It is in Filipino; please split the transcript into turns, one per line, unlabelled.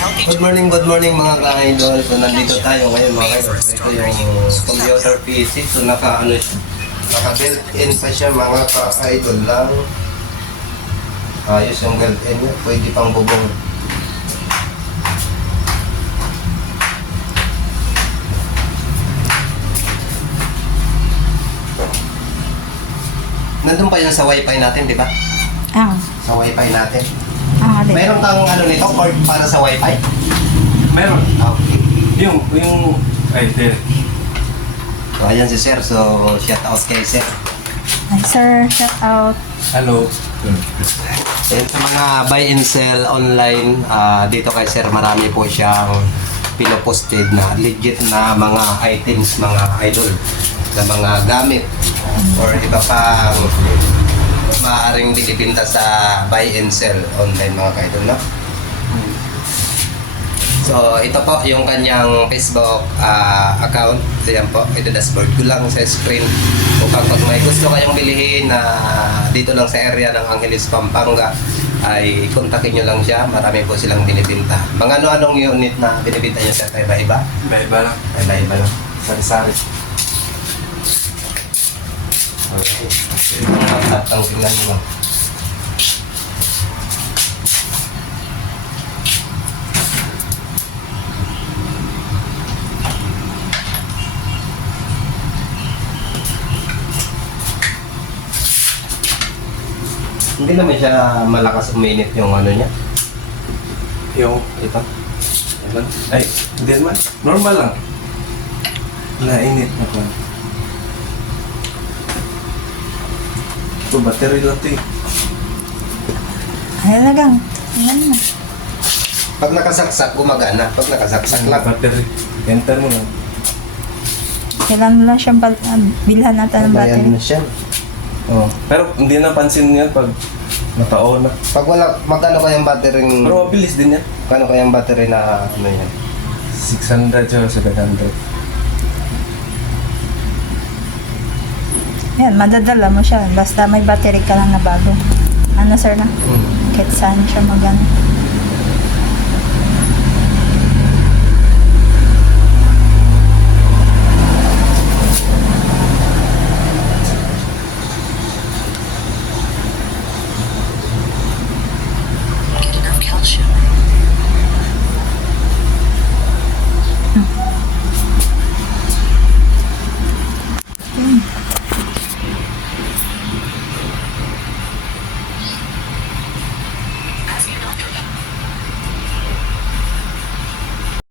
Good morning mga ka-idol. So nandito tayo ngayon mga ka-idol. Ito yung computer PC. So naka-built-in pa siya mga ka-idol lang. Ayos yung built-in niya. Pwede pang bubong. Nandun pa yun sa wifi natin, di ba? Sa wifi natin. Meron kang nito, cord para sa wifi?
Meron.
Okay.
Yung, ay, there.
So ayan si Sir. So shout out kay Sir.
Hi sir, shout out.
Hello.
And sa mga buy and sell online, dito kay Sir, marami po siyang pinoposted na legit na mga items, mga idol, na mga gamit or iba pang maaaring dilipinta sa buy and sell online mga ka-idol, no? So ito po yung kanyang Facebook account. Ayan po, ito dashboard ko lang sa screen upang pag may gusto kayong bilihin na dito lang sa area ng Angeles, Pampanga, ay kontakin nyo lang siya. Marami po silang binibinta. Mga ano-anong unit na binibinta nyo siya? Iba-iba?
Iba-iba lang.
Iba-iba lang. Sari-sari. Okay. Ito mga laptop ang tingnan nyo. Hindi naman siya malakas uminit yung ano niya.
Yung,
Ito.
ilan? Ay, hindi naman. Normal lang. Nainit na ko. Ito, battery lang ito eh.
Halagang, yan na.
Pag nakasaksak, gumagana. Pag nakasaksak lang.
Battery. Enter mo lang.
Kailangan lang siyang bilhan natin ng
Bayan
battery.
na siya.
Oh. Pero hindi napansin niya pag naka-on na.
Pag wala, magkano kayang battery?
Pero mabilis din yan.
Kano kayang battery na ano yan?
600 or 700.
Yan, madadala mo siya. Basta may battery ka lang na bago. Ano sir na? Kahit saan siya magana.